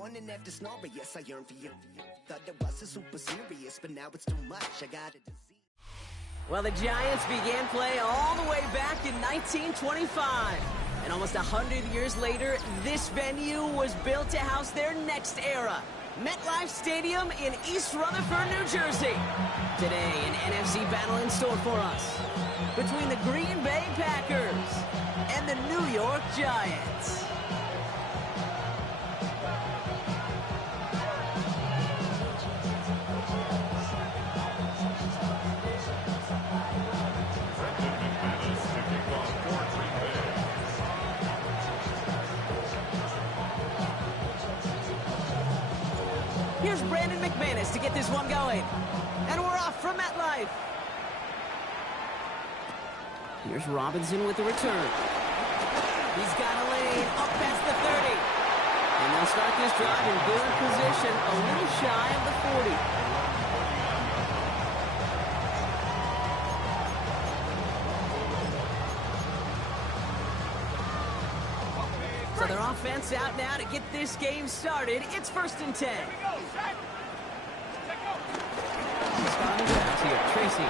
morning after snoring, yes, I yearn for you. Thought it wasn't super serious, but now it's too much. I got a disease. Well, the Giants began play all the way back in 1925. And almost 100 years later, this venue was built to house their next era. MetLife Stadium in East Rutherford, New Jersey. Today, an NFC battle in store for us between the Green Bay Packers and the New York Giants. Here's Brandon McManus to get this one going. And we're off from MetLife. Here's Robinson with the return. He's got a lane up past the 30. And they'll start this drive in good position, a little shy of the 40. So their offense out now to get this game started. It's 1st and 10. Starting drives here. Tracy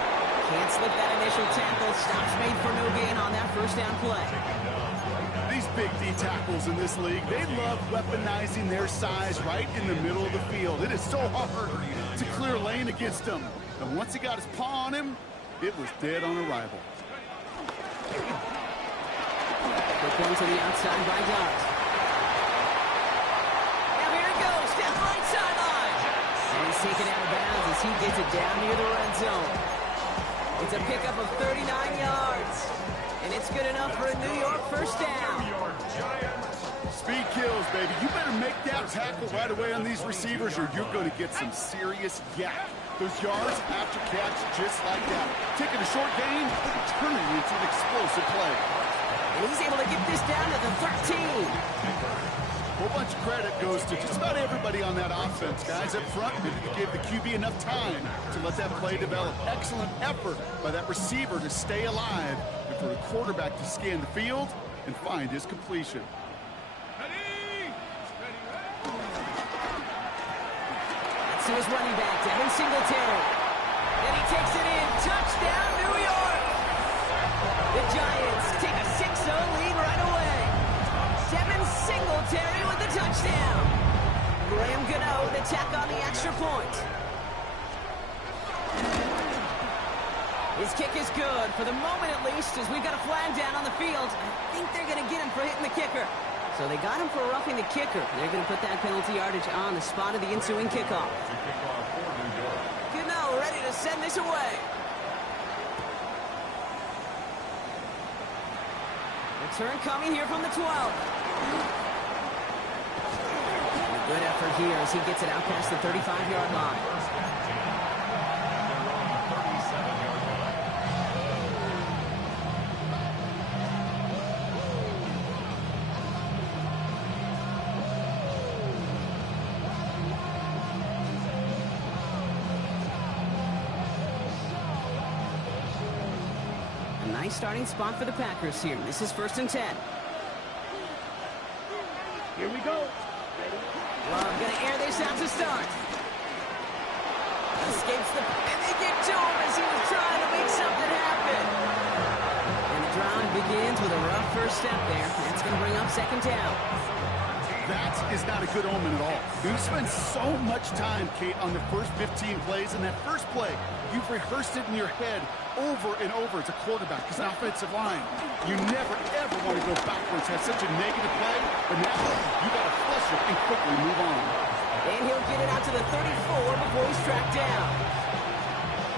can't slip that initial tackle. Stops made for no gain on that first down play. These big D tackles in this league, they love weaponizing their size right in the middle of the field. It is so hard to clear lane against them. And once he got his paw on him, it was dead on arrival. Quick one to the outside by Dobbs. Now here it goes, down the right sideline. And he's taken out of bounds as he gets it down near the red zone. It's a pickup of 39 yards. And it's good enough for a New York first down. Speed kills, baby. You better make that tackle right away on these receivers or you're going to get some serious yak. Those yards after catch just like that. Taking a short gain, turning it into an explosive play. And he's able to get this down to the 13. A whole bunch of credit goes to just about everybody on that offense. Guys up front needed to give the QB enough time to let that play develop. Excellent effort by that receiver to stay alive and for the quarterback to scan the field and find his completion. That's to his running back, Devin Singletary. And he takes it in. Touchdown, New York! The Giants take a 6-0 lead right away. Devin Singletary with the touchdown. Graham Gano with the tack on the extra point. His kick is good, for the moment at least, as we've got a flag down on the field. I think they're going to get him for hitting the kicker. So they got him for roughing the kicker. They're going to put that penalty yardage on the spot of the ensuing kickoff. Gano ready to send this away. Return coming here from the 12. And a good effort here as he gets it out past the 35-yard line. Nice starting spot for the Packers here. This is 1st and 10. Here we go. Love going to air this out to start. Escapes the... And they get to him as he was trying to make something happen. And the drive begins with a rough first step there. That's going to bring up 2nd down. That is not a good omen at all. You spend so much time, Kate, on the first 15 plays. And that first play, you've rehearsed it in your head over and over as a quarterback, as an offensive line. You never, ever want to go backwards, have such a negative play, but now you got to flush it and quickly move on. And he'll get it out to the 34 before he's tracked down.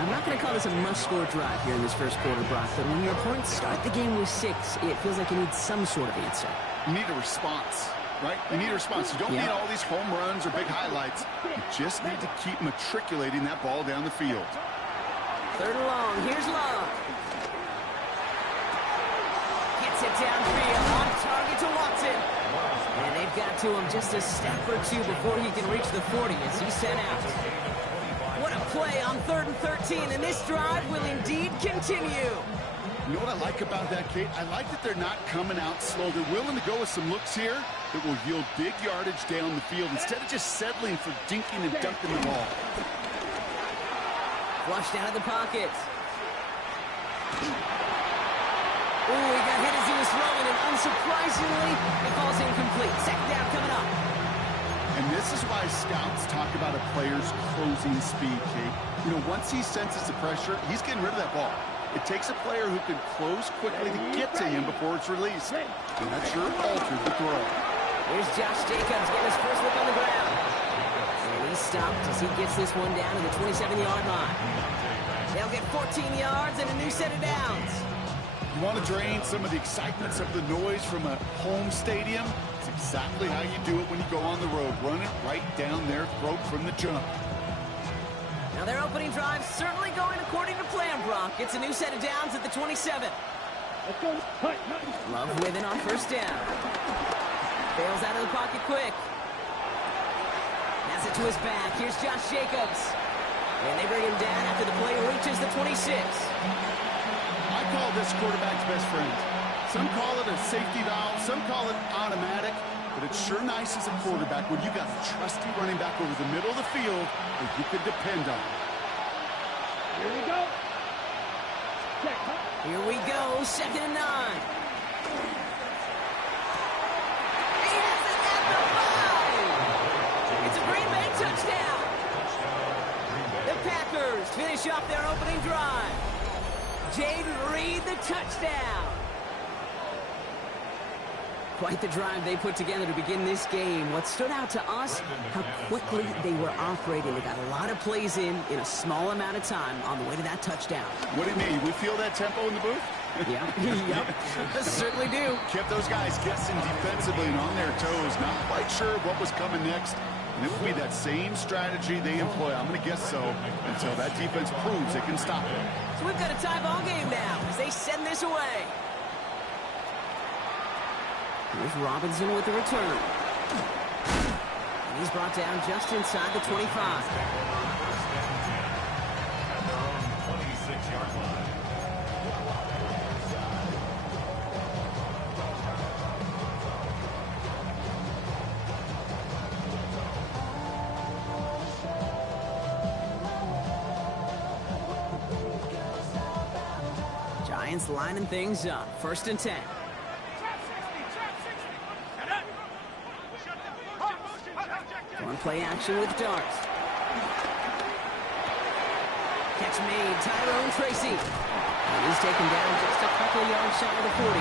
I'm not going to call this a must-score drive here in this first quarter, Brock, but when your opponents start the game with 6, it feels like you need some sort of answer. You need a response, right? You need a response. You don't need all these home runs or big highlights. You just need to keep matriculating that ball down the field. 3rd and long. Here's Love. Gets it downfield. On target to Watson. And they've got to him just a step or two before he can reach the 40 as he's sent out. What a play on 3rd and 13, and this drive will indeed continue. You know what I like about that, Kate? I like that they're not coming out slow. They're willing to go with some looks here that will yield big yardage down the field instead of just settling for dinking and dunking the ball. Flushed out of the pocket. Ooh, he got hit as he was throwing, and unsurprisingly, it falls incomplete. Second down coming up. And this is why scouts talk about a player's closing speed, Kate. You know, once he senses the pressure, he's getting rid of that ball. It takes a player who can close quickly to get to him before it's released. And that sure altered the throw. Here's Josh Jacobs getting his first look on the ground. And he's stopped as he gets this one down to the 27-yard line. They'll get 14 yards and a new set of downs. You want to drain some of the excitement, some of the noise from a home stadium? It's exactly how you do it when you go on the road. Run it right down their throat from the jump. Now their opening drive certainly going according to plan, Brock. It's a new set of downs at the 27. Love with it on first down. Bails out of the pocket quick. That's it to his back. Here's Josh Jacobs. And they bring him down after the play reaches the 26. I call this quarterback's best friend. Some call it a safety valve, some call it automatic, but it's sure nice as a quarterback when you got a trusty running back over the middle of the field that you can depend on. Here we go. Here we go, 2nd and 9. He has it at the 5. It's a Green Bay touchdown. The Packers finish off their opening drive. Jaden Reed, the touchdown. Quite the drive they put together to begin this game. What stood out to us, how quickly they were operating. They got a lot of plays in a small amount of time on the way to that touchdown. What do you mean? We feel that tempo in the booth? Yeah, yep, certainly do. Kept those guys guessing defensively and on their toes. Not quite sure what was coming next. And it will be that same strategy they employ. I'm going to guess so until that defense proves it can stop it. So we've got a tie ball game now as they send this away. Here's Robinson with the return. And he's brought down just inside the 25. 26-yard line. Giants lining things up. 1st and 10. One play action with Darts. Catch made, Tyrone Tracy. And he's taken down just a couple yards shy of the 40.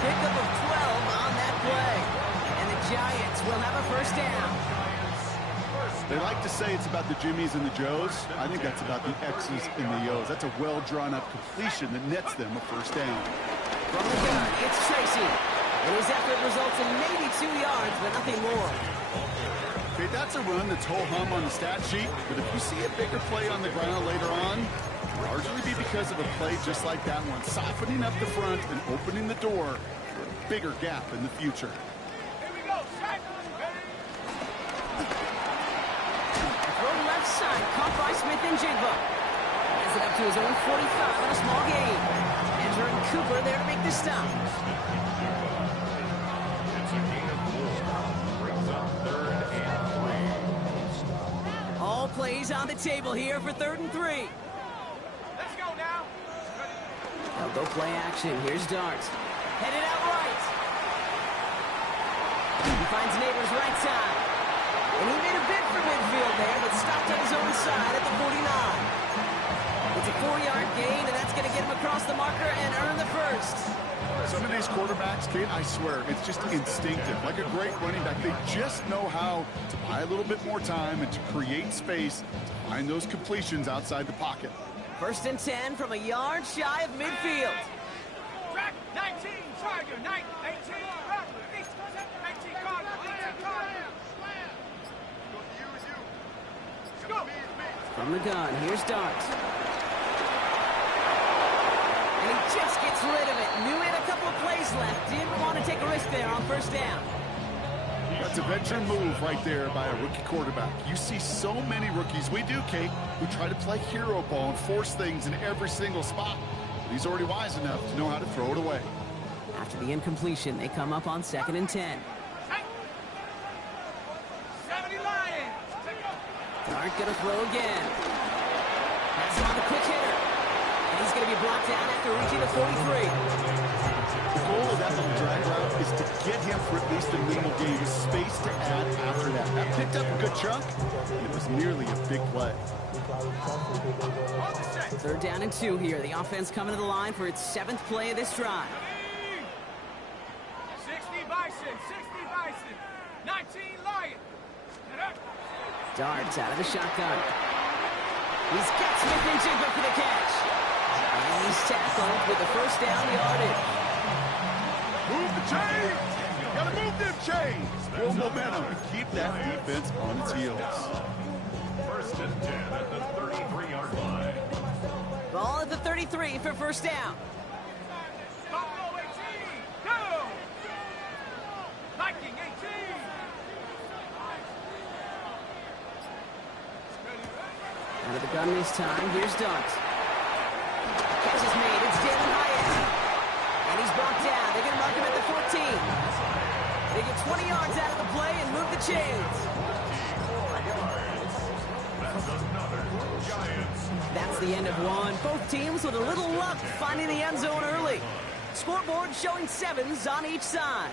Pickup of 12 on that play. And the Giants will have a first down. They like to say it's about the Jimmies and the Joes. I think that's about the X's and the O's. That's a well-drawn-up completion that nets them a first down. From the gun, it's Tracy. And his effort results in maybe 2 yards, but nothing more. Okay, that's a run that's ho-hum on the stat sheet, but if you see a bigger play on the ground later on, it'll largely be because of a play just like that one, softening up the front and opening the door for a bigger gap in the future. Here we go. Throw left side, caught by Smith and Jigba. Has it up to his own 45 on a small gain. And Jordan Cooper there to make the stop. It's a gain of 4. Brings up 3rd and 3. All plays on the table here for 3rd and 3. Let's go now. They'll go play action. Here's Darts. Headed out right. He finds Neighbors right side. And he made a bid for midfield there, but stopped on his own side at the 49. It's a 4-yard gain, and that's going to get him across the marker and earn the first. Some of these quarterbacks, Kate, I swear, it's just instinctive. Like a great running back, they just know how to buy a little bit more time and to create space to find those completions outside the pocket. 1st and 10 from a yard shy of midfield. Track 19, Charger, 19, Roger, 19, Cardinal, 18, Cardinal. From the gun, here's Darts. And he just gets rid of it. Knew he had a couple of plays left. Didn't want to take a risk there on first down. That's a veteran move right there by a rookie quarterback. You see so many rookies, we do, Kate, who try to play hero ball and force things in every single spot. But he's already wise enough to know how to throw it away. After the incompletion, they come up on 2nd and 10. Dart gonna throw again. That's on the quick hitter. And he's gonna be brought down after reaching the 43. The goal of that little drag route is to get him for at least a minimal gain of space to add after that. That picked up a good chunk, and it was nearly a big play. 3rd down and 2 here. The offense coming to the line for its 7th play of this drive. 60 Bison, 19 Lion. Darts out of the shotgun. He's got Smith and Jigba for the catch. And he's tackled with the 1st down yardage. Move the chains! Gotta move them chains! Build momentum and keep that defense on its heels. 1st and 10 at the 33-yard line. Ball at the 33 for 1st down. Buffalo 18, go! Viking 18. Out of the gun this time, here's Dart. Catch is made, it's Jalen Hyatt. And he's brought down, they're gonna mark him at the 14. They get 20 yards out of the play and move the chains. That's another Giants. That's the end of one. Both teams with a little luck finding the end zone early. Scoreboard showing 7s on each side.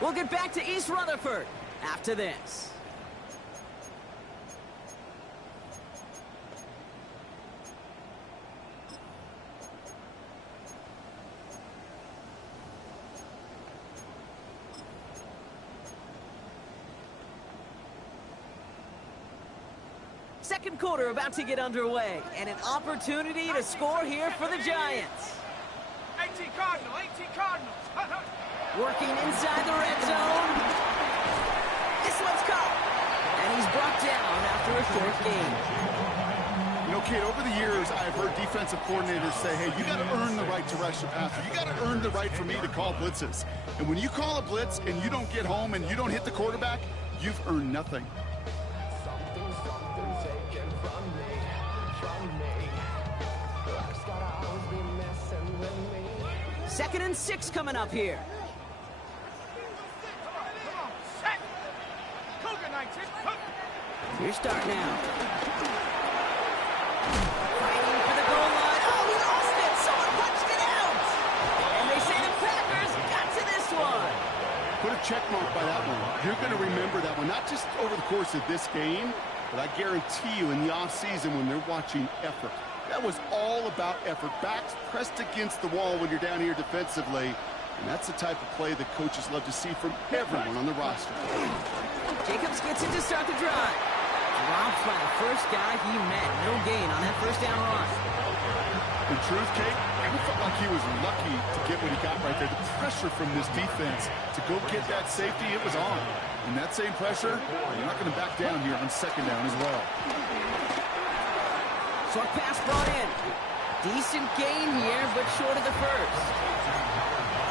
We'll get back to East Rutherford after this. Second quarter about to get underway, and an opportunity to score here for the Giants. 18 Cardinals. Working inside the red zone. This one's caught. And he's brought down after a short gain. You know, Kate, over the years, I've heard defensive coordinators say, hey, you got to earn the right to rush the passer. You got to earn the right for me to call blitzes. And when you call a blitz and you don't get home and you don't hit the quarterback, you've earned nothing. 2nd and 6 coming up here. Set. Cougar 19. Here's Dart now. Fighting for the goal line. Oh, he lost it. Someone punched it out. And they say the Packers got to this one. Put a check mark by that one. You're going to remember that one, not just over the course of this game, but I guarantee you in the offseason when they're watching effort. That was all about effort. Backs pressed against the wall when you're down here defensively. And that's the type of play that coaches love to see from everyone on the roster. Jacobs gets it to start the drive. Dropped by the first guy he met. No gain on that 1st down run. In truth, Kate, I felt like he was lucky to get what he got right there. The pressure from this defense to go get that safety, it was on. And that same pressure, you're not going to back down here on 2nd down as well. Short pass brought in. Decent gain here, but short of the 1st.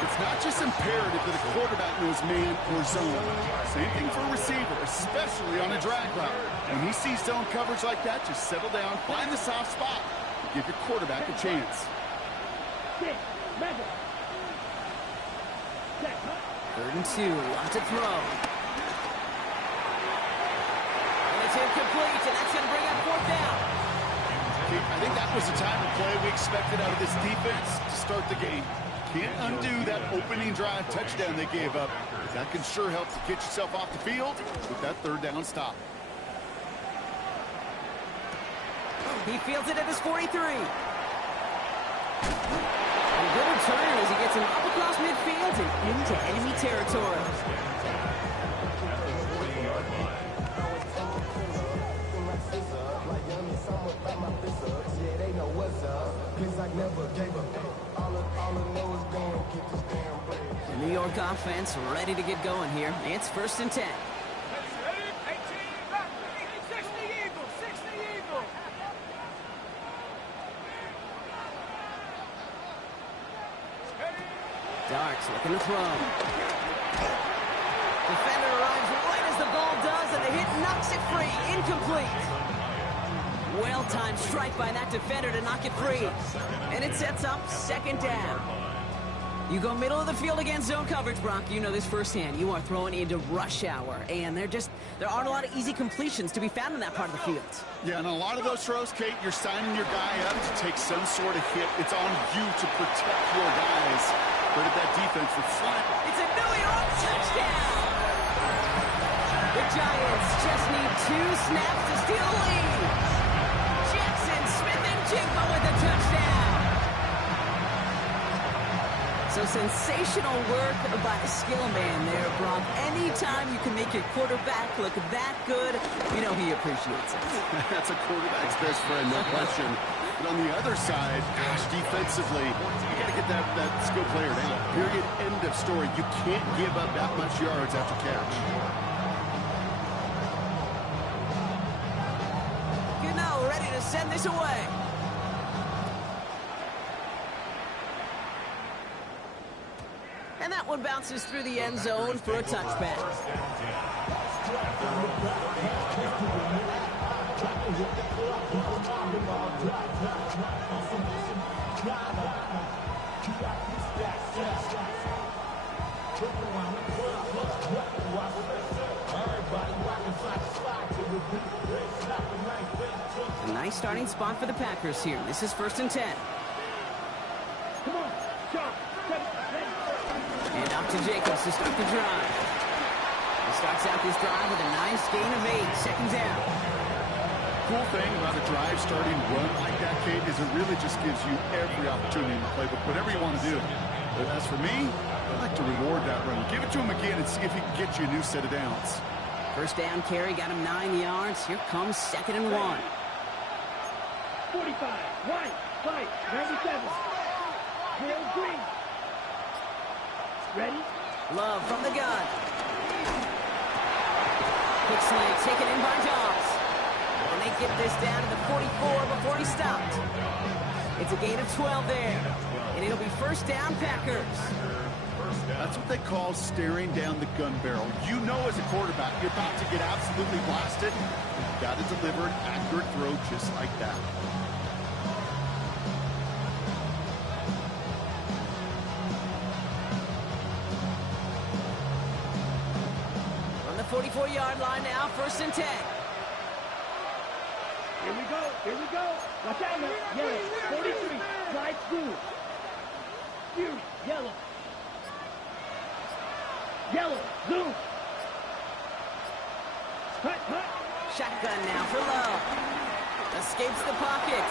It's not just imperative that a quarterback knows man or zone. Same thing for a receiver, especially on a drag route. When he sees zone coverage like that, just settle down, find the soft spot, and give your quarterback a chance. 3rd and 2, lot to throw. And it's incomplete, and that's going to bring up 4th down. I think that was the type of play we expected out of this defense to start the game. Can't undo that opening drive touchdown they gave up. But that can sure help to get yourself off the field with that 3rd down stop. He fields it at his 43. A good return as he gets him up across midfield and into enemy territory. The New York offense ready to get going here. It's 1st and 10. 60 Eagles, 60 Eagles. Darts looking to throw. Defender arrives right as the ball does, and the hit knocks it free. Incomplete. Well-timed strike by that defender to knock it free. And it sets up second down. You go middle of the field against zone coverage, Brock. You know this firsthand. You are throwing into rush hour, and there aren't a lot of easy completions to be found in that part of the field. Yeah, and a lot of those throws, Kate, you're signing your guy up to take some sort of hit. It's on you to protect your guys. But at that defense with flat. It's a New York touchdown! The Giants just need 2 snaps to steal the lead. Jackson Smith-Njigba with a touchdown. So sensational work by the skill man there, Brock. Anytime you can make your quarterback look that good, you know he appreciates it. That's a quarterback's best friend, no question. But on the other side, gosh, defensively, you got to get that skill player down. Period, end of story. You can't give up that much yards after catch. You know, ready to send this away. And that one bounces through the end zone for a touchback. A nice starting spot for the Packers here. This is 1st and 10. And up to Jacobs to start the drive. He starts out this drive with a nice gain of 8. Second down. Cool thing about a drive starting run like that, Kate, is it really just gives you every opportunity in the playbook, whatever you want to do. But as for me, I like to reward that run. Give it to him again and see if he can get you a new set of downs. First down carry got him 9 yards. Here comes 2nd and 1. 45, white, 97. Hail green. Ready? Love from the gun. Quick slant taken in by Dobbs. And they get this down to the 44 before he stopped. It's a gain of 12 there. And it'll be first down, Packers. That's what they call staring down the gun barrel. You know as a quarterback, you're about to get absolutely blasted. You've got to deliver an accurate throw just like that. On the 44-yard line now, 1st and 10. Here we go. Watch out now. Yellow, 43, slide through. Fury, yellow. Yellow, zoom. Hut. Shotgun now for Love. Escapes the pocket.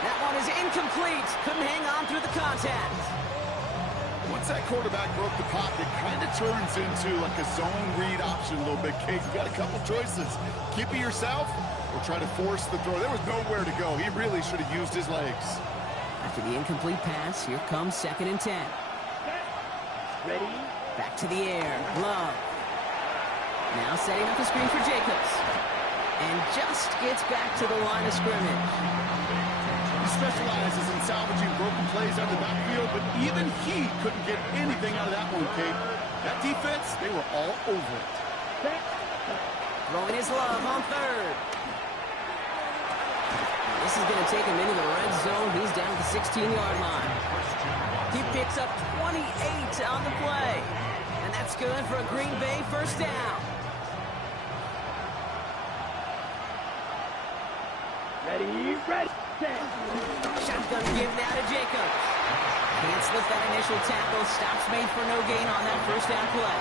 That one is incomplete. Couldn't hang on through the contact. Once that quarterback broke the pocket, kind of turns into like a zone read option a little bit, Kate. You got a couple choices. Keep it yourself or try to force the throw. There was nowhere to go. He really should have used his legs. After the incomplete pass, here comes 2nd and 10. Ready? Back to the air. Love. Now setting up the screen for Jacobs. And just gets back to the line of scrimmage. He specializes in salvaging broken plays out of the backfield, but even he couldn't get anything out of that one, Kate. That defense, they were all over it. Throwing his Love on 3rd. This is going to take him into the red zone. He's down at the 16-yard line. He picks up 28 on the play. And that's good for a Green Bay first down. Ready, set. Shotgun give now to Jacobs. Can't slip that initial tackle. Stops made for no gain on that first down play.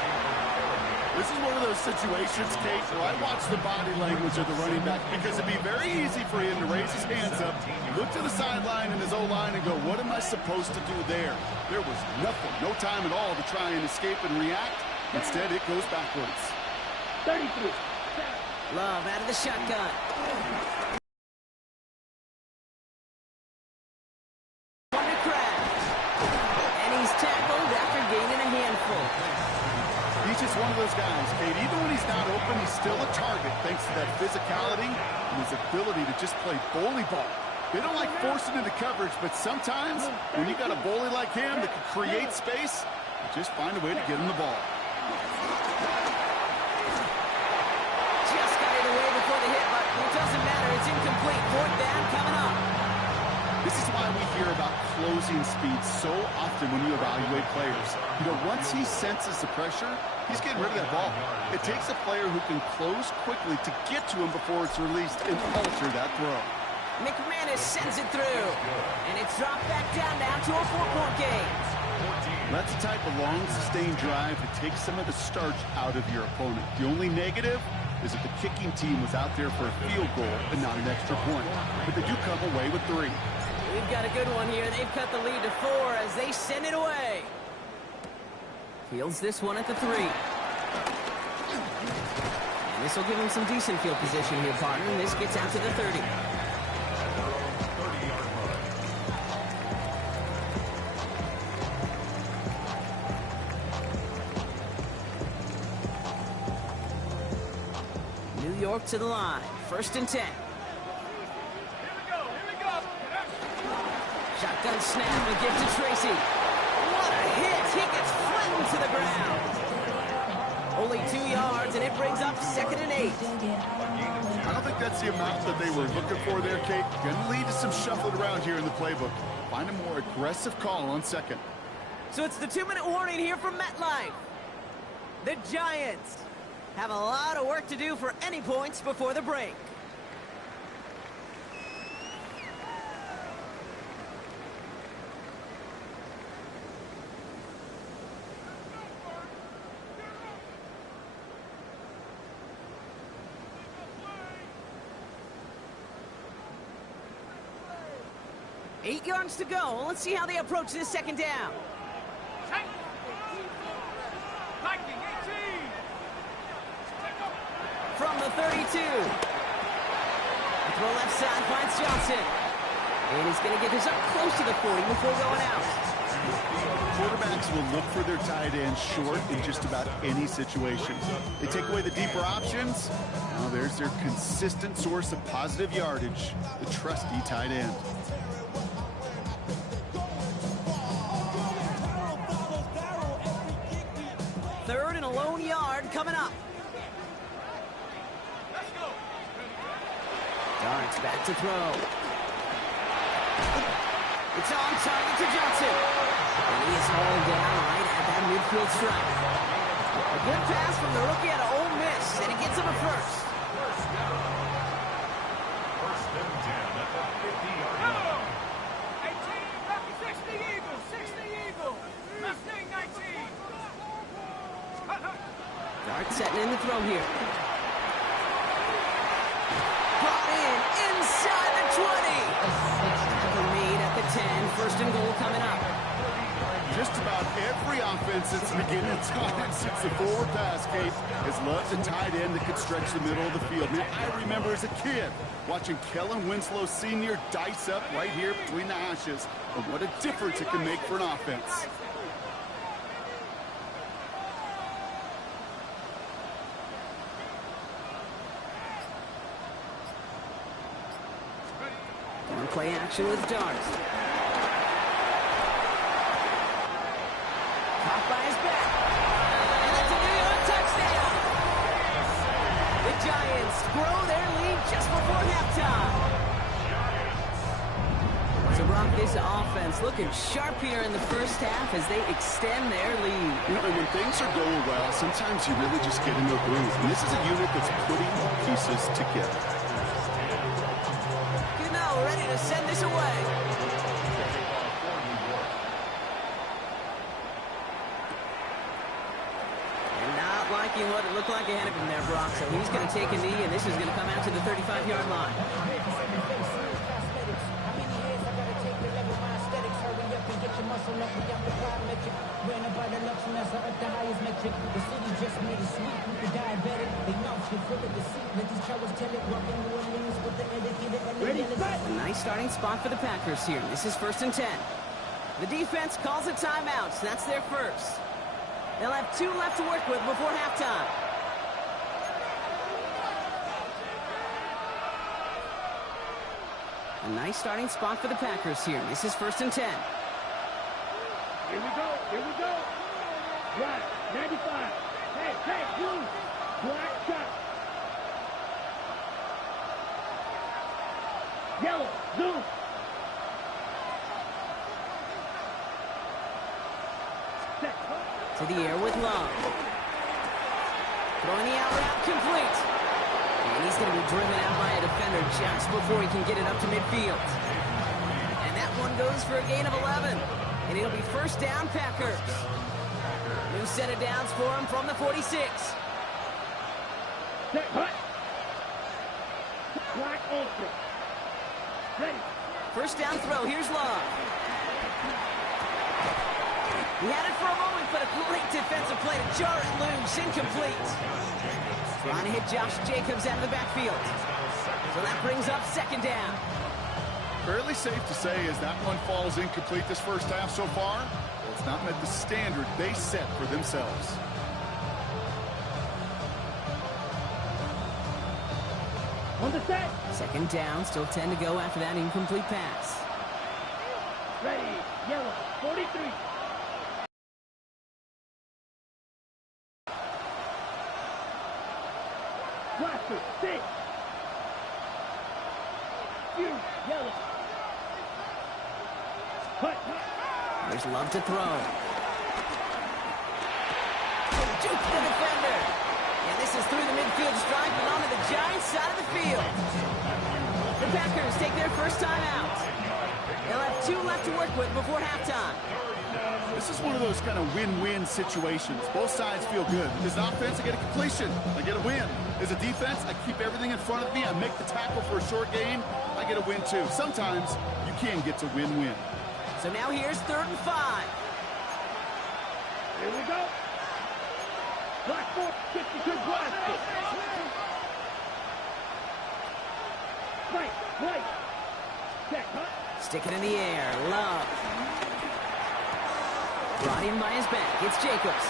This is one of those situations, Kate, where I watch the body language of the running back because it'd be very easy for him to raise his hands up, look to the sideline and his O-line and go, what am I supposed to do there? There was nothing, no time at all to try and escape and react. Instead, it goes backwards. 33. Love out of the shotgun. He's just one of those guys, Kate. Even when he's not open, he's still a target thanks to that physicality and his ability to just play bully ball. They don't like forcing into coverage, but sometimes when you got a bully like him that can create space, you just find a way to get him the ball. Just got it away before the hit, but it doesn't matter. It's incomplete. incomplete. Fourth down coming up. This is why we hear about closing speed so often when you evaluate players. You know, once he senses the pressure, he's getting rid of that ball. It takes a player who can close quickly to get to him before it's released and alter that throw. McManus sends it through. And it's dropped back down now to a 4-point game. That's the type of long, sustained drive that takes some of the starch out of your opponent. The only negative is that the kicking team was out there for a field goal and not an extra point. But they do come away with 3. We've got a good one here. They've cut the lead to 4 as they send it away. Fields this one at the 3. And this will give him some decent field position here, partner. And this gets out to the 30. New York to the line. 1st and 10. Shotgun snap and give to Tracy. What a hit! He gets flattened to the ground. Only 2 yards, and it brings up 2nd and 8. I don't think that's the amount that they were looking for there, Kate. Going to lead to some shuffling around here in the playbook. Find a more aggressive call on 2nd. So it's the 2-minute warning here from MetLife. The Giants have a lot of work to do for any points before the break. Eight yards to go. Let's see how they approach this 2nd down. From the 32. Throw left side finds Johnson. And he's going to get this up close to the 40 before going out. Quarterbacks will look for their tight end short in just about any situation. They take away the deeper options. Now there's their consistent source of positive yardage, the trusty tight end. 3rd and a lone yard coming up. Darts back to throw. It's on target to Johnson. And he is hauled down right at that midfield stripe. A good pass from the rookie out of Ole Miss, and he gets him a first. First and 10 at the 50-yard line. 60 Eagles, 60 Eagles. Mustang 19. Dart setting in the throw here. Brought in inside the 20. Tackle made at the 10. 1st and goal coming up. Just about every offense that's beginning time since the forward pass, Kate, has loved the tight end that could stretch the middle of the field. Man, I remember as a kid watching Kellen Winslow Sr. dice up right here between the hashes. And what a difference it can make for an offense. Play action with Dart. Caught by his back. And that's a New York touchdown. The Giants grow their lead just before halftime. So, Brock, this offense looking sharp here in the first half as they extend their lead. You know, and when things are going well, sometimes you really just get into a groove. And this is a unit that's putting pieces together. Ready to send this away. And not liking what it looked like ahead of him there, Brock. So he's going to take a knee, and this is going to come out to the 35-yard line. A nice starting spot for the Packers here. This is 1st and 10. The defense calls a timeout, so that's their first. They'll have 2 left to work with before halftime. A nice starting spot for the Packers here. This is 1st and 10. Here we go, here we go. Right, 95. Hey, blue. Black shot. Yellow, zoom. Set. To the air with Love. Throwing the out route complete. And he's going to be driven out by a defender just before he can get it up to midfield. And that one goes for a gain of 11. And it'll be first down, Packers. New set of downs for him from the 46. Set. Hut. Black ultra. Ready. First down throw. Here's Love. He had it for a moment, but a great defensive play to jar it loose. Incomplete. Trying to hit Josh Jacobs out of the backfield. So that brings up second down. Fairly safe to say as that one falls incomplete this first half so far, it's not met the standard they set for themselves. On the set. Second down, still 10 to go after that incomplete pass. Ready. Yellow, 43. Blaster, 6. You, yellow. Hut. There's Love to throw. Juke the defender. And this is through the midfield stripe and onto the Giants side of the field. The Packers take their first time out. They'll have 2 left to work with before halftime. This is one of those kind of win-win situations. Both sides feel good. As an offense, I get a completion. I get a win. As a defense, I keep everything in front of me. I make the tackle for a short gain. I get a win, too. Sometimes you can get to win-win. So now here's 3rd and 5. Here we go. Black 4, 52 blaster. Right, right. Check, hut. Stick it in the air. Love. Brought in by his back. It's Jacobs.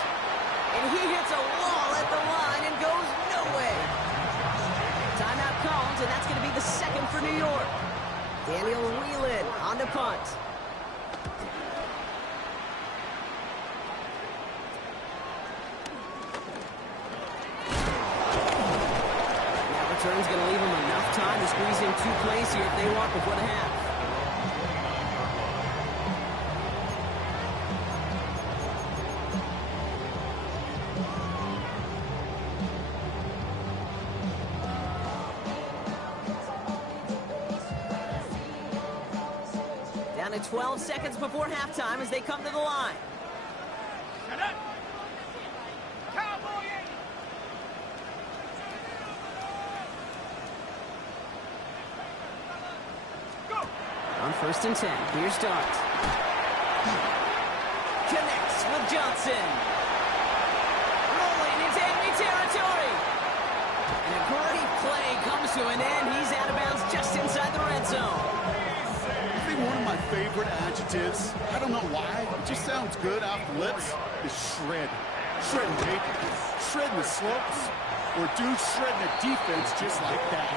And he hits a wall at the line and goes nowhere. Timeout called, and that's going to be the second for New York. Daniel Whelan on the punt. That return's going to leave them enough time to squeeze in 2 plays here if they want before the half. Down to 12 seconds before halftime as they come to the line. Shut up. Cowboy. Go. On 1st and 10, here's Dart. Connects with Johnson. Rolling into enemy territory. And a great play comes to an end. He's out of bounds just inside the red zone. I think one of my favorite adjectives, I don't know why, it just sounds good off the lips, is shred. Shredding paper, shredding the slopes, or dude shredding a defense just like that.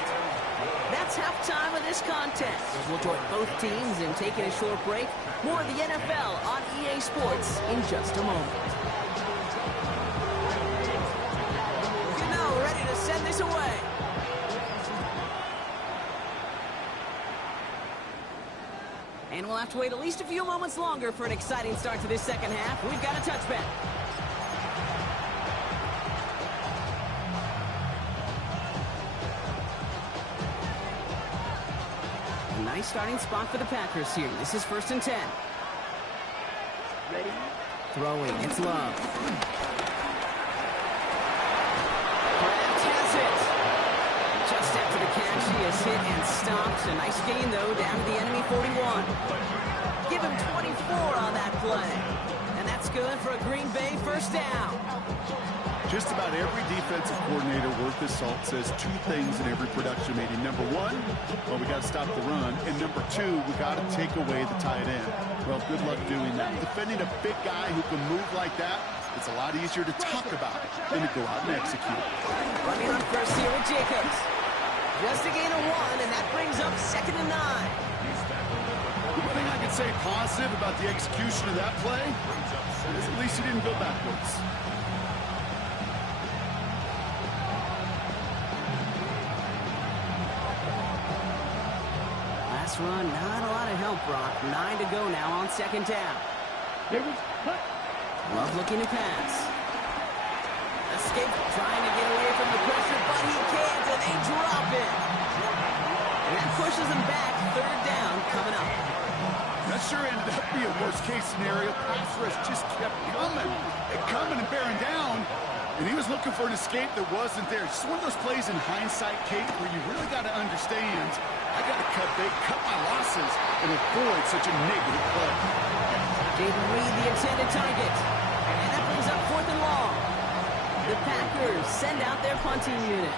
That's halftime of this contest. We'll join both teams in taking a short break. More of the NFL on EA Sports in just a moment. You know, ready to send this away. And we'll have to wait at least a few moments longer for an exciting start to this second half. We've got a touchback. Nice starting spot for the Packers here. This is 1st and 10. Ready. Throwing, it's Love. Grant has it. Just after the catch, he is hit and stopped. A nice gain, though, down to the enemy 41. Give him 24 on that play. And that's good for a Green Bay first down. Just about every defensive coordinator worth his salt says 2 things in every production meeting. Number 1, well, we got to stop the run. And number 2, we got to take away the tight end. Well, good luck doing that. Defending a big guy who can move like that, it's a lot easier to talk about than to go out and execute. Running on first here with Jacobs. Just a gain of 1, and that brings up 2nd and 9. The one thing I can say positive about the execution of that play is at least he didn't go backwards. pass run, not a lot of help, Brock. 9 to go now on second down. Here we cut. Love looking to pass. Escape, trying to get away from the pressure, but he can't, and they drop it. And that pushes them back. Third down coming up. That sure ended up being a worst-case scenario. Pass rush just kept coming and bearing down. And he was looking for an escape that wasn't there. Just one of those plays in hindsight, Kate, where you really got to understand, I got to cut bait, cut my losses, and avoid such a negative play. Didn't read the intended target. And that brings up 4th and long. The Packers send out their punting unit.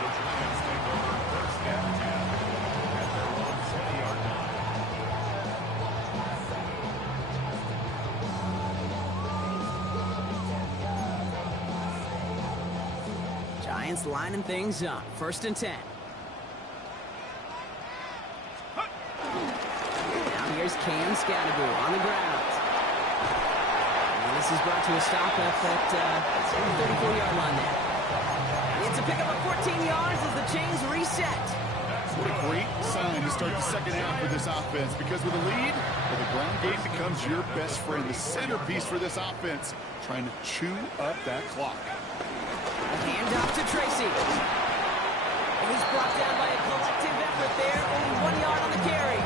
The Giants take over first and 10 at their own 20-yard line. Giants lining things up. 1st and 10. Now here's Cam Scatterbull on the ground. And this is brought to a stop at that 34-yard line there. It's a pickup of 14 yards as the chains reset. What a great sign to start the second half for this offense, because with a lead, well, the ground game becomes your best friend, the centerpiece for this offense, trying to chew up that clock. Hand off to Tracy. And he's brought down by a collective effort there. Only 1 yard on the carry.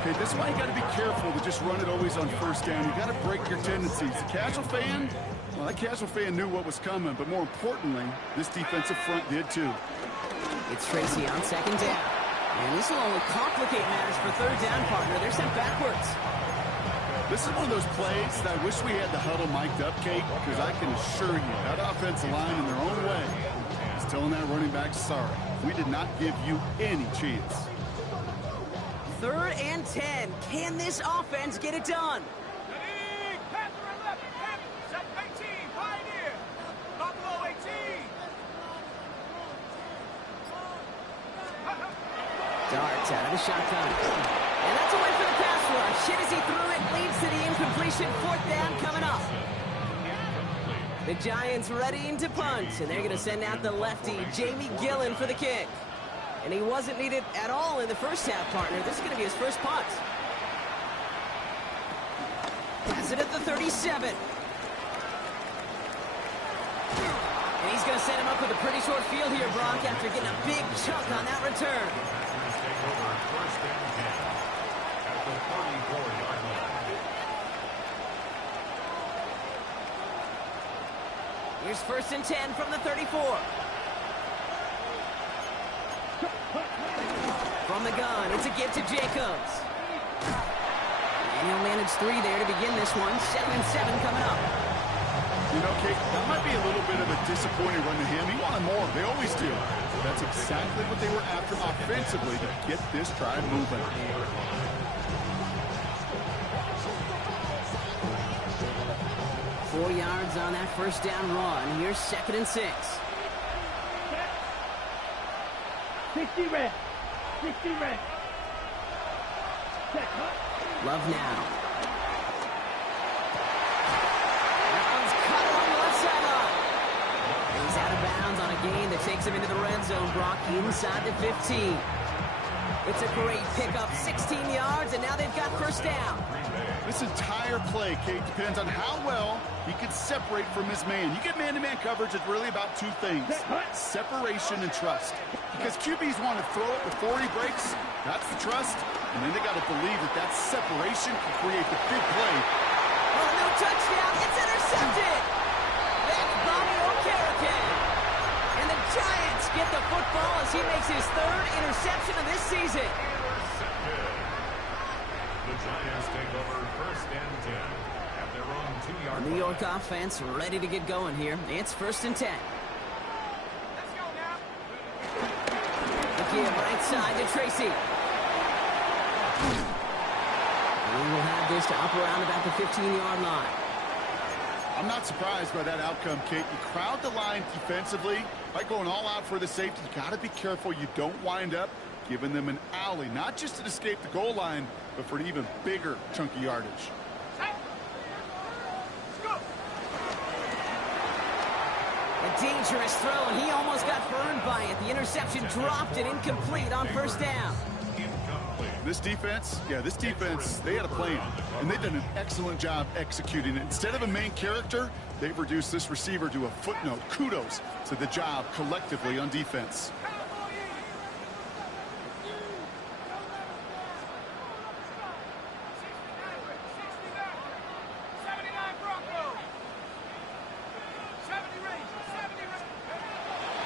Okay, this is why you got to be careful to just run it always on first down. You got to break your tendencies. The casual fan, well, that casual fan knew what was coming, but more importantly, this defensive front did too. It's Tracy on second down. And this will only complicate matters for third down, partner. They're sent backwards. This is one of those plays that I wish we had the huddle mic'd up, Kate, because I can assure you that offensive line in their own way is telling that running back, sorry, we did not give you any chance. 3rd and 10. Can this offense get it done? Darts out of the shotgun. And that's away for the pass rush. Hit as he threw it, leads to the incompletion. 4th down coming up. The Giants readying to punt, and they're going to send out the lefty, Jamie Gillen, for the kick. And he wasn't needed at all in the first half, partner. This is going to be his first punt. Has it at the 37. And he's going to set him up with a pretty short field here, Brock, after getting a big chunk on that return. Take over first and 10 at the 34-yard line. Here's 1st and 10 from the 34. From the gun, it's a give to Jacobs. And he'll manage 3 there to begin this one. 2nd and 7 coming up. You know, Kate, that might be a little bit of a disappointing run to him. He wanted more. They always do. That's exactly what they were after offensively to get this drive moving. Four yards on that first down run. Here's 2nd and 6. 60 red. 60 red. Check, huh? Love now. That one's cut along the left sideline. He's out of bounds on a gain that takes him into the red zone, Brock, inside the 15. It's a great pickup, 16 yards, and now they've got first down. This entire play, Kate, depends on how well he can separate from his man. You get man-to-man coverage, it's really about 2 things: separation and trust. Because QBs want to throw it before he breaks. That's the trust. And then they got to believe that that separation can create the big play. Oh, no touchdown. It's intercepted. That's Bobby Okereke. And the Giants get the football as he makes his 3rd interception of this season. Intercepted. The Giants take over first and 10 at their own 2-yard line. New York offense ready to get going here. It's 1st and 10. Let's go now. The give right side to Tracy. And we will have this to up around about the 15-yard line. I'm not surprised by that outcome, Kate. You crowd the line defensively by going all out for the safety. You got to be careful you don't wind up giving them an alley, not just to escape the goal line, but for an even bigger chunk of yardage. Let's go. A dangerous throw, and he almost got burned by it. The interception dropped and incomplete on first down. This defense, they had a plan, and they've done an excellent job executing it. Instead of a main character, they've reduced this receiver to a footnote. Kudos to the job collectively on defense.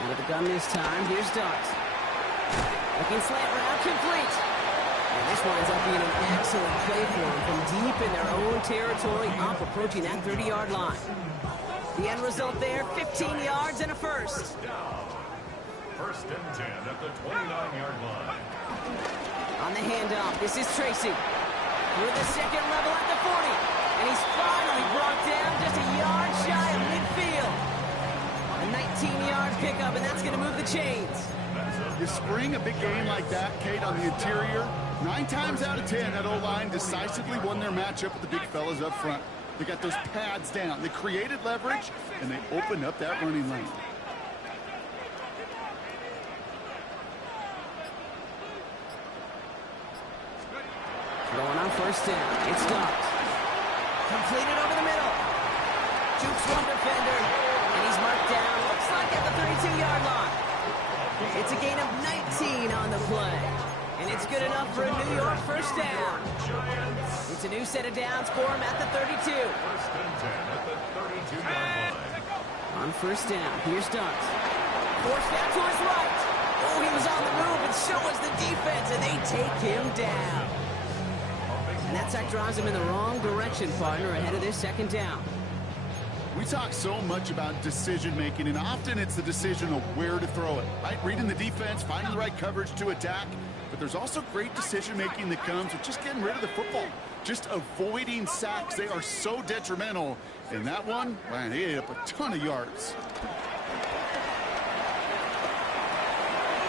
With the gun this time, here's Dart. Looking slant route, complete. And this winds up being an excellent play for them from deep in their own territory, up approaching that 30-yard line. The end result there, 15 yards and a first. First and 10 at the 29-yard line. On the handoff, this is Tracy. Through the second level at the 40. And he's finally brought down just a yard shy of midfield. A 19-yard pickup, and that's going to move the chains. You spring a big game like that, Kate, on the interior, 9 times out of 10, that O-line decisively won their matchup with the big fellas up front. They got those pads down. They created leverage, and they opened up that running lane. Going on first down. It's Dart. Completed over the middle. Jukes one defender, and he's marked down. Looks like at the 32-yard line. It's a gain of 19 on the play. And it's good enough for a New York first down. It's a new set of downs for him at the 32. First and 10 at the 32-yard line. On first down, here's Dart. Forced down to his right. Oh, he was on the move, and so was the defense, and they take him down. And that sack drives him in the wrong direction, partner, ahead of this second down. We talk so much about decision-making, and often it's the decision of where to throw it, right? Reading the defense, finding the right coverage to attack. But there's also great decision-making that comes with just getting rid of the football, just avoiding sacks. They are so detrimental. And that one, man, he ate up a ton of yards.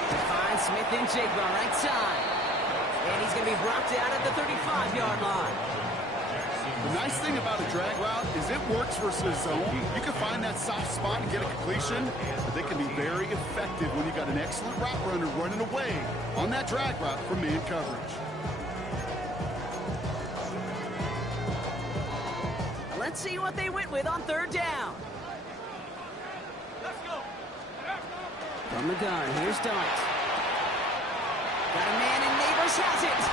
Define Smith and Jigba right side. And he's going to be brought down at the 35-yard line. The nice thing about a drag route is it works versus zone. You can find that soft spot and get a completion, but they can be very effective when you got an excellent route runner running away on that drag route from man coverage. Let's see what they went with on third down. Let's go. From the gun, here's Dart. Got a man, and Neighbors has it.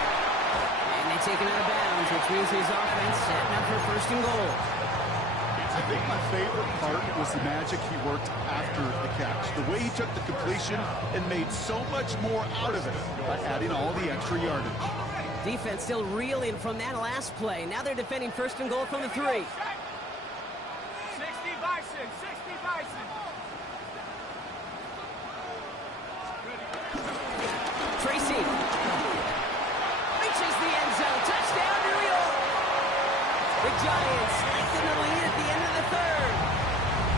And they take him out of bounds, which means his offense setting up for first and goal. I think my favorite part was the magic he worked after the catch. The way he took the completion and made so much more out of it by adding all the extra yardage. Defense still reeling from that last play. Now they're defending first and goal from the 3. 60 Bison, 60 Bison. Tracy reaches the end zone. Touchdown, New York. The Giants lengthen the lead at the end of the third.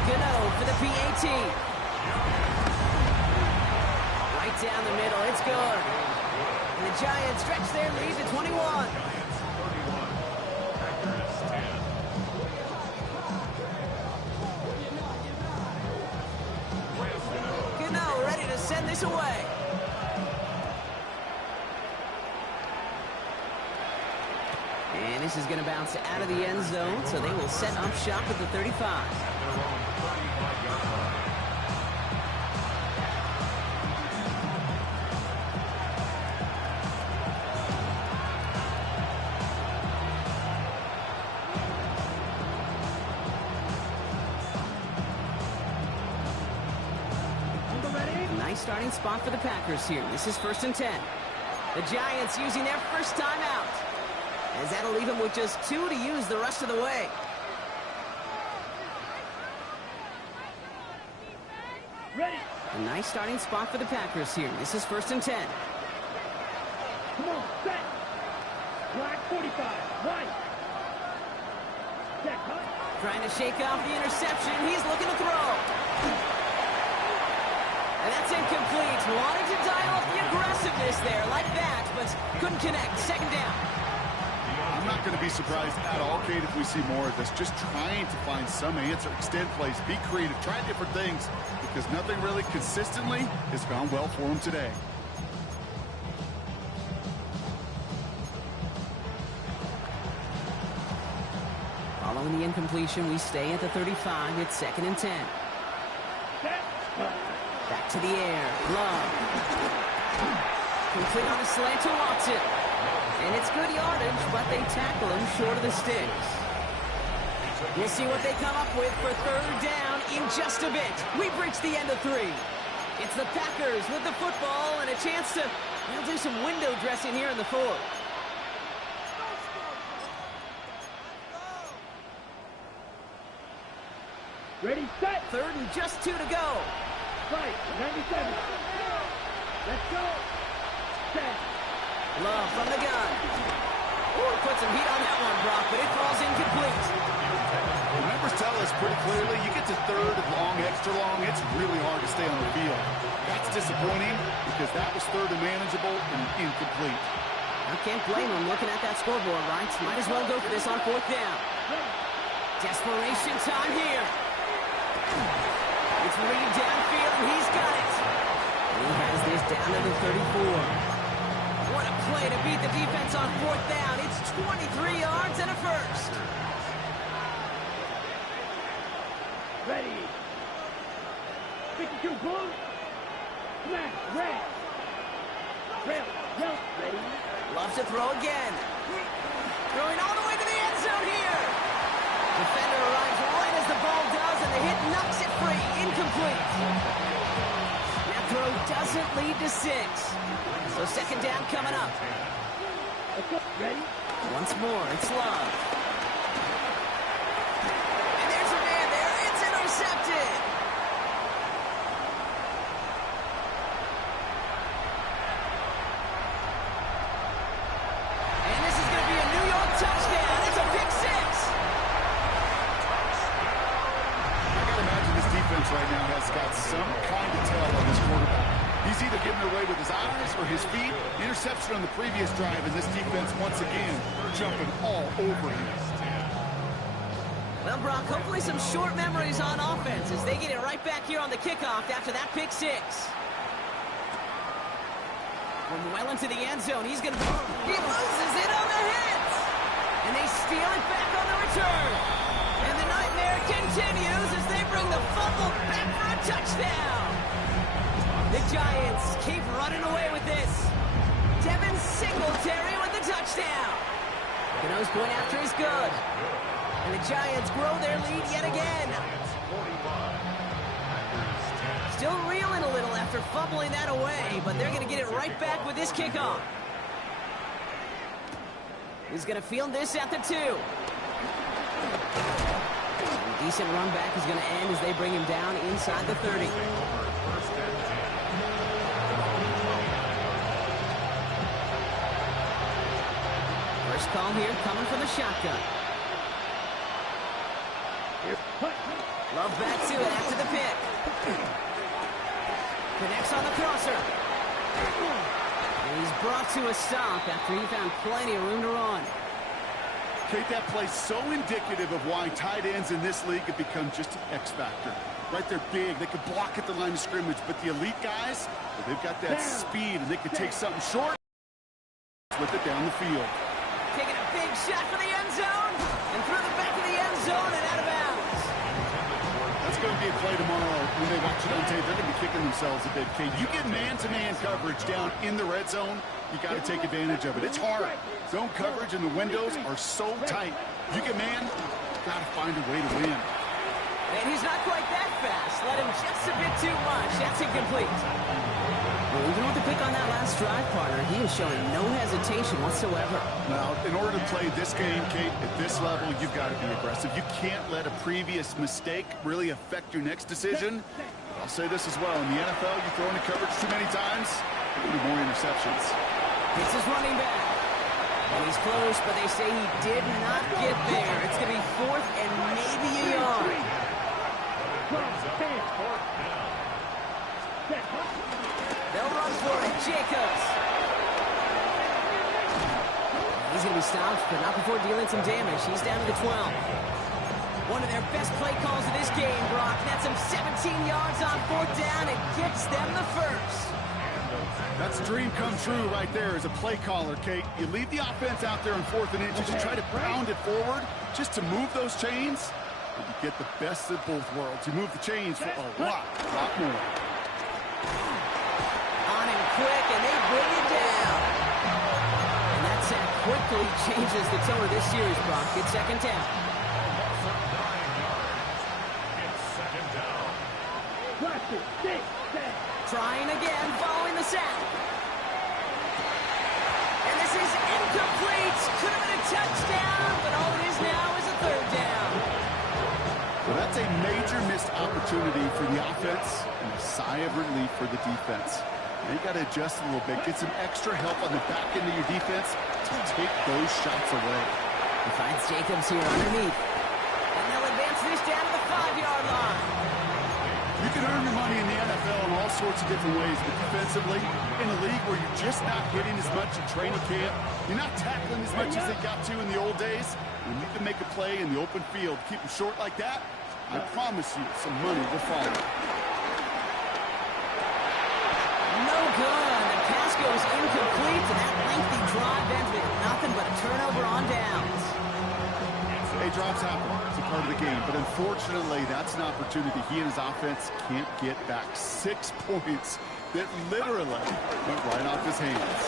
Gano for the PAT. Right down the middle. It's good. And the Giants stretch their lead to 21. Gano ready to send this away. And this is going to bounce out of the end zone, so they will set up shop at the 35. Nice starting spot for the Packers here. This is first and 10. The Giants using their first timeout, as that'll leave them with just 2 to use the rest of the way. Ready. A nice starting spot for the Packers here. This is first and 10. Come on, set. Black 45, right. Set, cut. Trying to shake off the interception. He's looking to throw. And that's incomplete. Wanted to dial up the aggressiveness there like that, but couldn't connect. Second down. I'm not going to be surprised at all, Kate, if we see more of this. Just trying to find some answer, extend plays, be creative, try different things, because nothing really consistently has gone well for him today. Following the incompletion, we stay at the 35. It's 2nd and 10. Back to the air. Love. Complete on a slant to Watson. And it's good yardage, but they tackle him short of the sticks. We'll see what they come up with for 3rd down in just a bit. We've reached the end of 3. It's the Packers with the football and a chance to do some window dressing here in the 4th. Ready, set. 3rd and just 2 to go. Right, 97. Let's go. Set. Love from the gun. Ooh, put some heat on that one, Brock, but it falls incomplete. The numbers tell us pretty clearly, you get to 3rd and long, extra long, it's really hard to stay on the field. That's disappointing because that was 3rd and manageable and incomplete. I can't blame him looking at that scoreboard, right? Might as well go for this on 4th down. Desperation time here. It's Reed downfield, and he's got it. He has this down to the 34. What a play to beat the defense on 4th down. It's 23 yards and a first. Ready. 52 blue. Smash, red. Rail, yelp, ready. Loves to throw again. Throwing all the way to the end zone here. Defender arrives right as the ball does, and the hit knocks it free. Incomplete. That throw doesn't lead to 6. So 2nd down coming up. Let's go. Ready. Once more, it's Love. And there's a man there. It's intercepted. And this is going to be a New York touchdown. It's a pick 6. I got to imagine this defense right now has got some kind of tell on this quarterback. He's either getting away with his eyes or his feet. Interception on the previous drive, and this defense once again jumping all over him. Well, Brock, hopefully some short memories on offense as they get it right back here on the kickoff after that pick 6. From well into the end zone, he loses it on the hit. And they steal it back on the return. And the nightmare continues as they bring the fumble back for a touchdown. The Giants keep running away with this. Devin Singletary with the touchdown. Gano's point after is good. And the Giants grow their lead yet again. Still reeling a little after fumbling that away, but they're going to get it right back with this kickoff. He's going to field this at the 2. A decent run back is going to end as they bring him down inside the 30. First call here coming from the shotgun. Love back to it after the pick. Connects on the crosser. And he's brought to a stop after he found plenty of room to run. Kate, that play's so indicative of why tight ends in this league have become just an X factor. Right, they're big, they can block at the line of scrimmage, but the elite guys, well, they've got that speed and they can take something short with it down the field. Taking a big shot for the end zone and through the back of the end zone and out of bounds. That's going to be a play tomorrow when they watch it on tape. They're going to be kicking themselves a bit, Kate. You get man-to-man coverage down in the red zone, you got to take advantage of it. It's hard. Zone coverage and the windows are so tight. You get man, got to find a way to win. And he's not quite that fast. Let him just a bit too much. That's incomplete. Well, even with the pick on that last drive, partner, he is showing no hesitation whatsoever. Now, in order to play this game, Kate, at this level, you've got to be aggressive. You can't let a previous mistake really affect your next decision. I'll say this as well. In the NFL, you throw into coverage too many times, you'll be more interceptions. This is running back. And he's close, but they say he did not get there. It's going to be 4th and maybe a yard. They'll run for it. Jacobs. He's going to be stopped, but not before dealing some damage. He's down to the 12. One of their best play calls of this game, Brock. That's him 17 yards on 4th down. It gets them the first. That's a dream come true right there as a play caller, Kate. You leave the offense out there on 4th and inches. You try to pound it forward just to move those chains. And you get the best of both worlds. You move the chains for a lot more. On him quick, and they bring it down. And that sack quickly changes the tone of this series, Brock. It's 2nd down. Trying again, following the sack. And this is incomplete. Could have been a touchdown, but all it is now is a 3rd down. Well, that's a major missed opportunity for the offense and a sigh of relief for the defense. Now you got to adjust a little bit, get some extra help on the back end of your defense to take those shots away. He finds Jacobs here underneath. And they'll advance this down to the 5-yard line. You can earn your money in the NFL in all sorts of different ways, but defensively, in a league where you're just not hitting as much in training camp, you're not tackling as much as they got to in the old days, when you can make a play in the open field, keep them short like that, I promise you some money will follow. No good. The pass goes incomplete, and that lengthy drive ends with nothing but a turnover on downs. Hey, drops happen. It's a part of the game. But unfortunately, that's an opportunity he and his offense can't get back. 6 points that literally went right off his hands.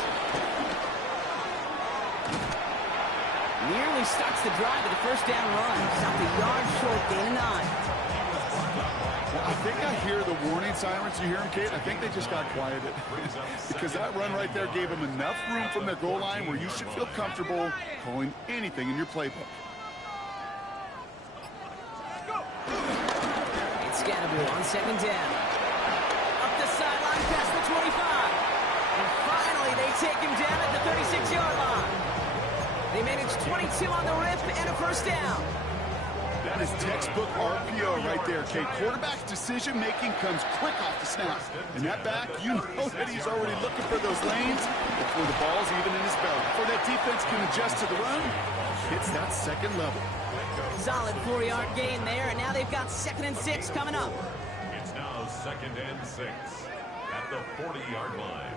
Nearly starts the drive with a 1st down run. Stopped a yard short, gain of 9. Well, I think I hear the warning sirens. You hear them, Kate? I think they just got quieted. Because that run right there gave them enough room from their goal line where you should feel comfortable calling anything in your playbook. Scatterby on 2nd down. Up the sideline past the 25. And finally they take him down at the 36-yard line. They manage 22 on the rip and a 1st down. That is textbook RPO right there, Kate. Quarterback's decision-making comes quick off the snap. And that back, you know that he's already looking for those lanes before the ball's even in his belly. Before that defense can adjust to the run, hits that 2nd level. Solid 4-yard gain there, and now they've got 2nd and 6 coming up. It's now 2nd and 6 at the 40-yard line.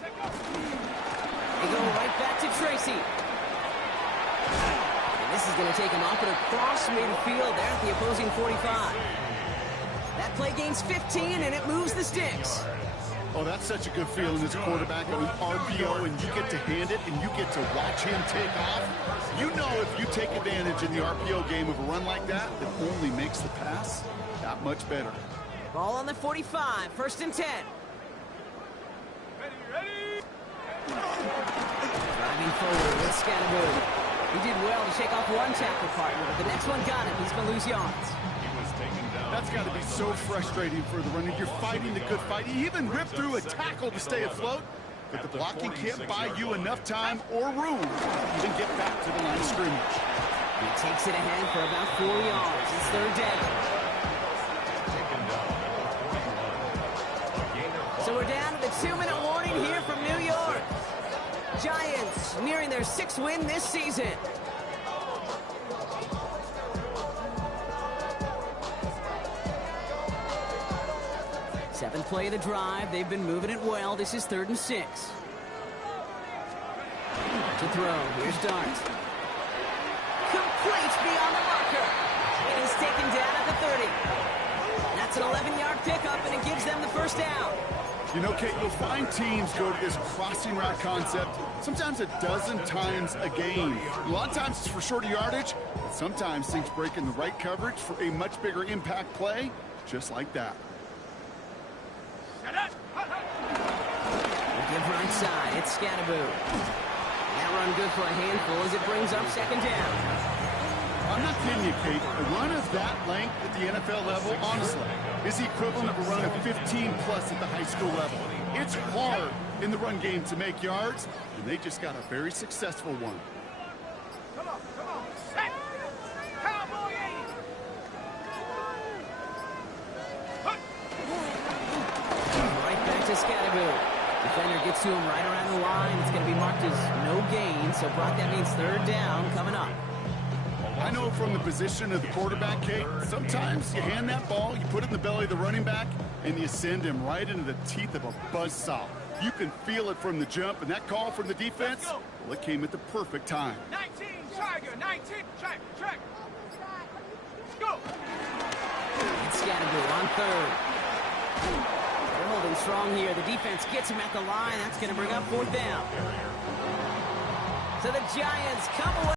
They go right back to Tracy. And this is going to take him off and across midfield there at the opposing 45. That play gains 15, and it moves the sticks. Oh, that's such a good feeling as a quarterback. I mean, RPO, and you get to hand it, and you get to watch him take off. You know if you take advantage in the RPO game of a run like that, it only makes the pass that much better. Ball on the 45, 1st and 10. Driving forward with Scatterby. He did well to shake off one tackle partner, but the next one got him. He's going to lose yards. That's got to be so frustrating for the runner. You're fighting the good fight. You even rip through a tackle to stay afloat, but the blocking can't buy you enough time or room to even get back to the line of scrimmage. He takes it ahead for about 4 yards. It's 3rd down. So we're down to the 2-minute warning here from New York. Giants nearing their 6th win this season. Seventh play of the drive. They've been moving it well. This is 3rd and 6. To throw. Here's Dart. Complete beyond the marker. And he's taken down at the 30. That's an 11-yard pickup, and it gives them the 1st down. You know, Kate, you'll find teams go to this crossing route concept sometimes a dozen times a game. A lot of times it's for shorter yardage, but sometimes things break in the right coverage for a much bigger impact play, just like that. We'll give right side. It's Scatterby. That run good for a handful as it brings up 2nd down. I'm not kidding you, Kate. A run of that length at the NFL level, honestly, is the equivalent of a run of 15-plus at the high school level. It's hard in the run game to make yards, and they just got a very successful one. Come on. Hey. Cowboy 80. Right back to Scatterby. Defender gets to him right around the line. It's going to be marked as no gain. So, Brock, that means third down coming up. I know from the position of the quarterback, Kate, sometimes you hand that ball, you put it in the belly of the running back, and you send him right into the teeth of a buzzsaw. You can feel it from the jump, and that call from the defense, well, it came at the perfect time. 19, Tiger, 19, track. Let's go. It's Scatterboo on third. They're holding strong here. The defense gets him at the line. That's going to bring up fourth down. So the Giants come away.